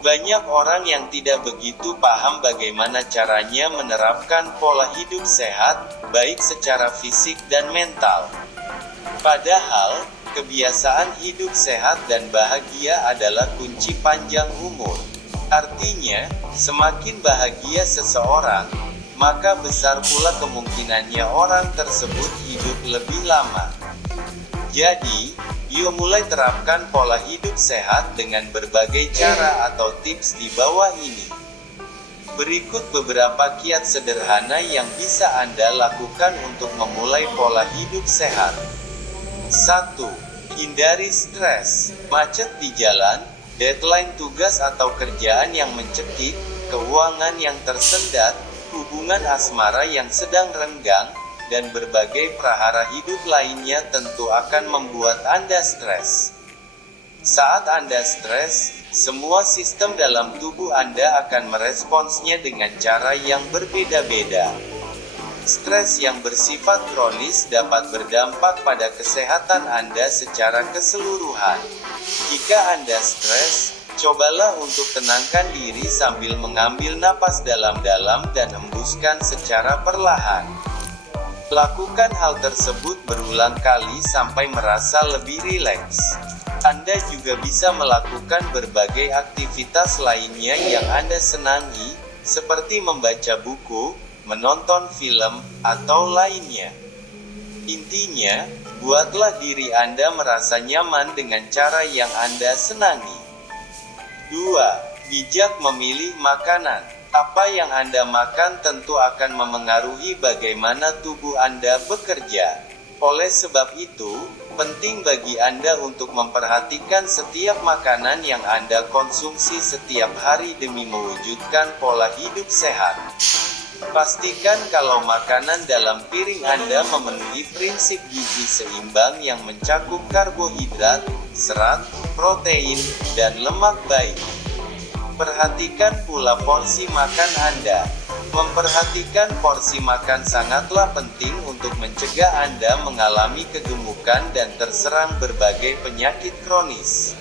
Banyak orang yang tidak begitu paham bagaimana caranya menerapkan pola hidup sehat, baik secara fisik dan mental. Padahal, kebiasaan hidup sehat dan bahagia adalah kunci panjang umur. Artinya, semakin bahagia seseorang, maka besar pula kemungkinannya orang tersebut hidup lebih lama. Jadi, yuk mulai terapkan pola hidup sehat dengan berbagai cara atau tips di bawah ini. Berikut beberapa kiat sederhana yang bisa Anda lakukan untuk memulai pola hidup sehat. 1. Hindari stres, macet di jalan, deadline tugas atau kerjaan yang mencekik, keuangan yang tersendat, hubungan asmara yang sedang renggang, dan berbagai prahara hidup lainnya tentu akan membuat Anda stres. Saat Anda stres, semua sistem dalam tubuh Anda akan meresponsnya dengan cara yang berbeda-beda. Stres yang bersifat kronis dapat berdampak pada kesehatan Anda secara keseluruhan. Jika Anda stres, cobalah untuk tenangkan diri sambil mengambil napas dalam-dalam dan hembuskan secara perlahan. Lakukan hal tersebut berulang kali sampai merasa lebih rileks. Anda juga bisa melakukan berbagai aktivitas lainnya yang Anda senangi, seperti membaca buku, menonton film, atau lainnya. Intinya, buatlah diri Anda merasa nyaman dengan cara yang Anda senangi. 2. Bijak memilih makanan. Apa yang Anda makan tentu akan memengaruhi bagaimana tubuh Anda bekerja. Oleh sebab itu, penting bagi Anda untuk memperhatikan setiap makanan yang Anda konsumsi setiap hari demi mewujudkan pola hidup sehat. Pastikan kalau makanan dalam piring Anda memenuhi prinsip gizi seimbang yang mencakup karbohidrat, serat, protein, dan lemak baik. Perhatikan pula porsi makan Anda. Memperhatikan porsi makan sangatlah penting untuk mencegah Anda mengalami kegemukan dan terserang berbagai penyakit kronis.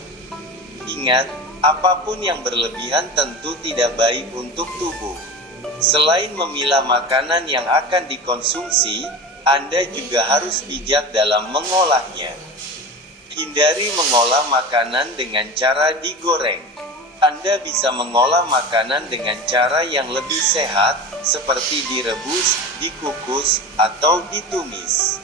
Ingat, apapun yang berlebihan tentu tidak baik untuk tubuh. Selain memilah makanan yang akan dikonsumsi, Anda juga harus bijak dalam mengolahnya. Hindari mengolah makanan dengan cara digoreng. Anda bisa mengolah makanan dengan cara yang lebih sehat, seperti direbus, dikukus, atau ditumis.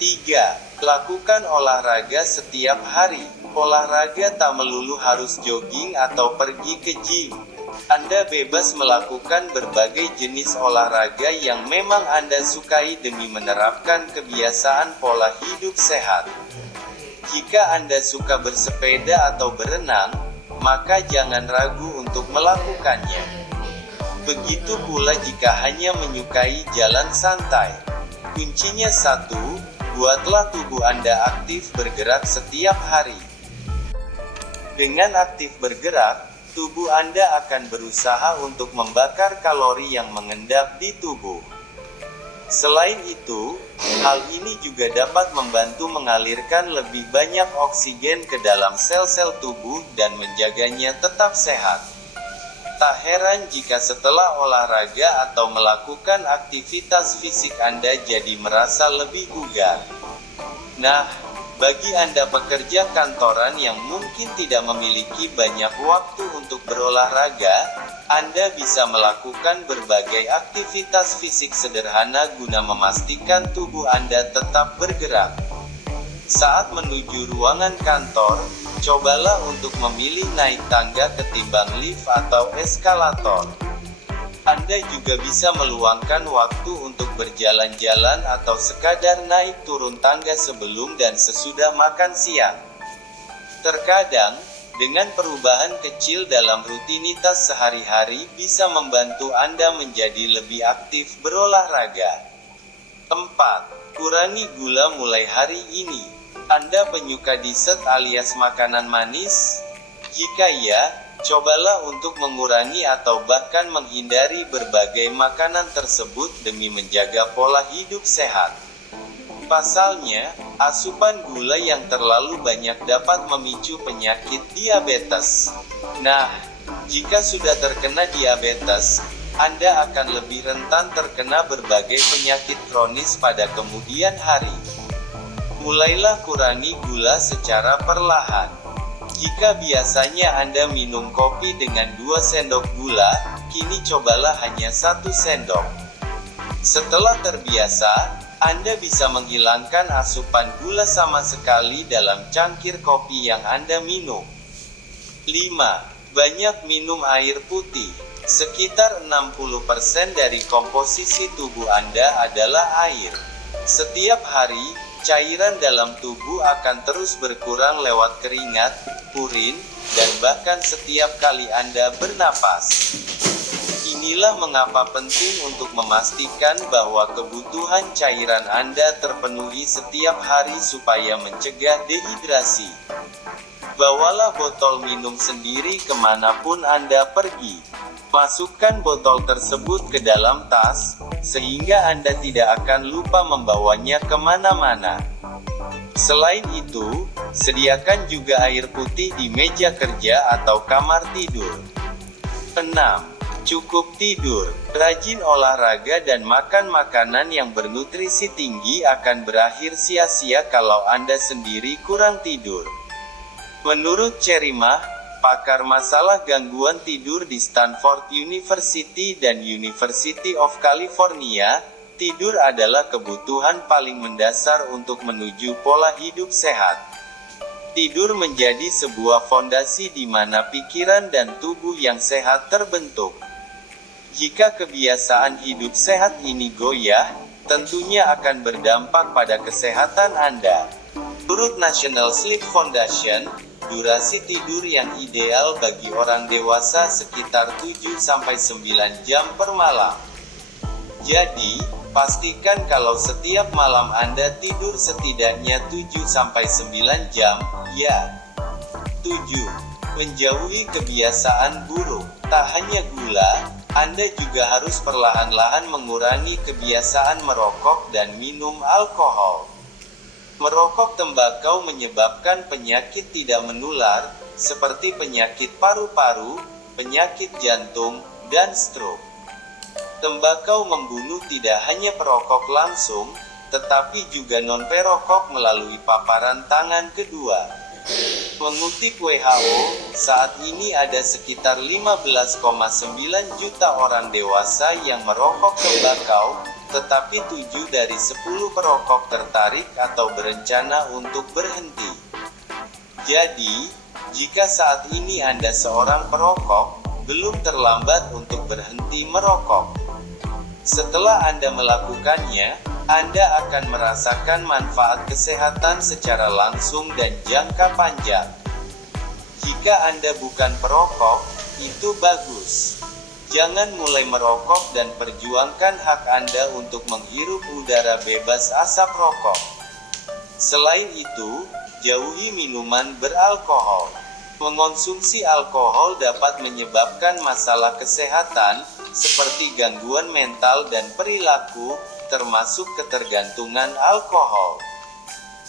3. Lakukan olahraga setiap hari. Olahraga tak melulu harus jogging atau pergi ke gym. Anda bebas melakukan berbagai jenis olahraga yang memang Anda sukai demi menerapkan kebiasaan pola hidup sehat. Jika Anda suka bersepeda atau berenang, maka jangan ragu untuk melakukannya. Begitu pula jika hanya menyukai jalan santai. Kuncinya 1, buatlah tubuh Anda aktif bergerak setiap hari. Dengan aktif bergerak, tubuh Anda akan berusaha untuk membakar kalori yang mengendap di tubuh. Selain itu, hal ini juga dapat membantu mengalirkan lebih banyak oksigen ke dalam sel-sel tubuh dan menjaganya tetap sehat. Tak heran jika setelah olahraga atau melakukan aktivitas fisik Anda jadi merasa lebih bugar. Nah, bagi Anda pekerja kantoran yang mungkin tidak memiliki banyak waktu untuk berolahraga, Anda bisa melakukan berbagai aktivitas fisik sederhana guna memastikan tubuh Anda tetap bergerak. Saat menuju ruangan kantor, cobalah untuk memilih naik tangga ketimbang lift atau eskalator. Anda juga bisa meluangkan waktu untuk berjalan-jalan atau sekadar naik turun tangga sebelum dan sesudah makan siang. Terkadang, dengan perubahan kecil dalam rutinitas sehari-hari bisa membantu Anda menjadi lebih aktif berolahraga. 4. Kurangi gula mulai hari ini. Anda penyuka dessert alias makanan manis? Jika iya, cobalah untuk mengurangi atau bahkan menghindari berbagai makanan tersebut demi menjaga pola hidup sehat. Pasalnya, asupan gula yang terlalu banyak dapat memicu penyakit diabetes. Nah, Jika sudah terkena diabetes, Anda akan lebih rentan terkena berbagai penyakit kronis pada kemudian hari. Mulailah kurangi gula secara perlahan. Jika biasanya Anda minum kopi dengan 2 sendok gula, kini cobalah hanya 1 sendok. Setelah terbiasa, Anda bisa menghilangkan asupan gula sama sekali dalam cangkir kopi yang Anda minum. 5. Banyak minum air putih. Sekitar 60% dari komposisi tubuh Anda adalah air. Setiap hari, cairan dalam tubuh akan terus berkurang lewat keringat, urin, dan bahkan setiap kali Anda bernapas. Inilah mengapa penting untuk memastikan bahwa kebutuhan cairan Anda terpenuhi setiap hari supaya mencegah dehidrasi. Bawalah botol minum sendiri kemanapun Anda pergi. Masukkan botol tersebut ke dalam tas, sehingga Anda tidak akan lupa membawanya kemana-mana. Selain itu, sediakan juga air putih di meja kerja atau kamar tidur. 6. Cukup tidur. Rajin olahraga dan makan makanan yang bernutrisi tinggi akan berakhir sia-sia kalau Anda sendiri kurang tidur. Menurut Cherimah, pakar masalah gangguan tidur di Stanford University dan University of California, tidur adalah kebutuhan paling mendasar untuk menuju pola hidup sehat. Tidur menjadi sebuah fondasi di mana pikiran dan tubuh yang sehat terbentuk. Jika kebiasaan hidup sehat ini goyah, tentunya akan berdampak pada kesehatan Anda. Menurut National Sleep Foundation, durasi tidur yang ideal bagi orang dewasa sekitar 7-9 jam per malam. Jadi, pastikan kalau setiap malam Anda tidur setidaknya 7-9 jam, ya. 7. Menjauhi kebiasaan buruk. Tak hanya gula, Anda juga harus perlahan-lahan mengurangi kebiasaan merokok dan minum alkohol. Merokok tembakau menyebabkan penyakit tidak menular, seperti penyakit paru-paru, penyakit jantung, dan stroke. Tembakau membunuh tidak hanya perokok langsung, tetapi juga non-perokok melalui paparan tangan kedua. Mengutip WHO, saat ini ada sekitar 15,9 juta orang dewasa yang merokok tembakau, tetapi 7 dari 10 perokok tertarik atau berencana untuk berhenti. Jadi, jika saat ini Anda seorang perokok, belum terlambat untuk berhenti merokok. Setelah Anda melakukannya, Anda akan merasakan manfaat kesehatan secara langsung dan jangka panjang. Jika Anda bukan perokok, itu bagus. Jangan mulai merokok dan perjuangkan hak Anda untuk menghirup udara bebas asap rokok. Selain itu, jauhi minuman beralkohol. Mengonsumsi alkohol dapat menyebabkan masalah kesehatan, seperti gangguan mental dan perilaku, termasuk ketergantungan alkohol.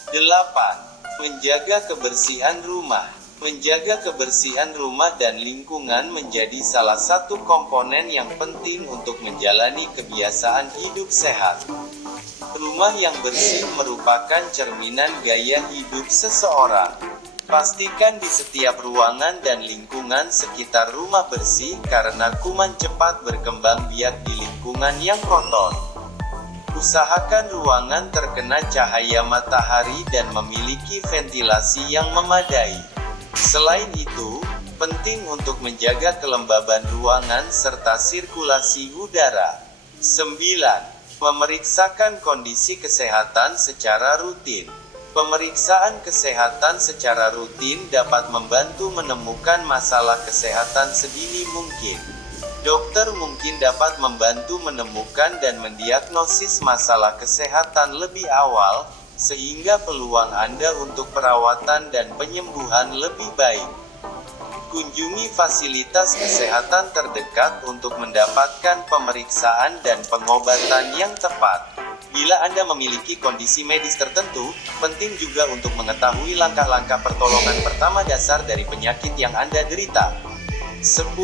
8. Menjaga kebersihan rumah. Menjaga kebersihan rumah dan lingkungan menjadi salah satu komponen yang penting untuk menjalani kebiasaan hidup sehat. Rumah yang bersih merupakan cerminan gaya hidup seseorang. Pastikan di setiap ruangan dan lingkungan sekitar rumah bersih karena kuman cepat berkembang biak di lingkungan yang kotor. Usahakan ruangan terkena cahaya matahari dan memiliki ventilasi yang memadai. Selain itu, penting untuk menjaga kelembaban ruangan serta sirkulasi udara. 9. Memeriksakan kondisi kesehatan secara rutin. Pemeriksaan kesehatan secara rutin dapat membantu menemukan masalah kesehatan sedini mungkin. Dokter mungkin dapat membantu menemukan dan mendiagnosis masalah kesehatan lebih awal, sehingga peluang Anda untuk perawatan dan penyembuhan lebih baik. Kunjungi fasilitas kesehatan terdekat untuk mendapatkan pemeriksaan dan pengobatan yang tepat. Bila Anda memiliki kondisi medis tertentu, penting juga untuk mengetahui langkah-langkah pertolongan pertama dasar dari penyakit yang Anda derita. 10.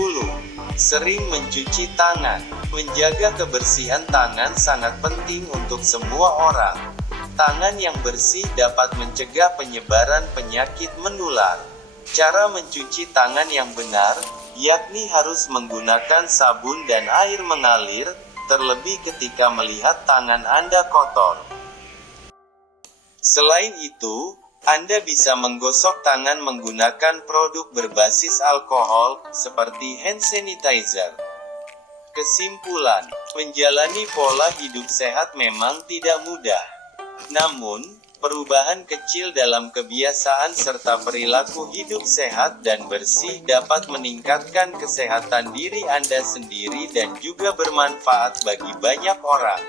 Sering mencuci tangan. Menjaga kebersihan tangan sangat penting untuk semua orang. Tangan yang bersih dapat mencegah penyebaran penyakit menular. Cara mencuci tangan yang benar, yakni harus menggunakan sabun dan air mengalir, terlebih ketika melihat tangan Anda kotor. Selain itu, Anda bisa menggosok tangan menggunakan produk berbasis alkohol, seperti hand sanitizer. Kesimpulan, menjalani pola hidup sehat memang tidak mudah. Namun, perubahan kecil dalam kebiasaan serta perilaku hidup sehat dan bersih dapat meningkatkan kesehatan diri Anda sendiri dan juga bermanfaat bagi banyak orang.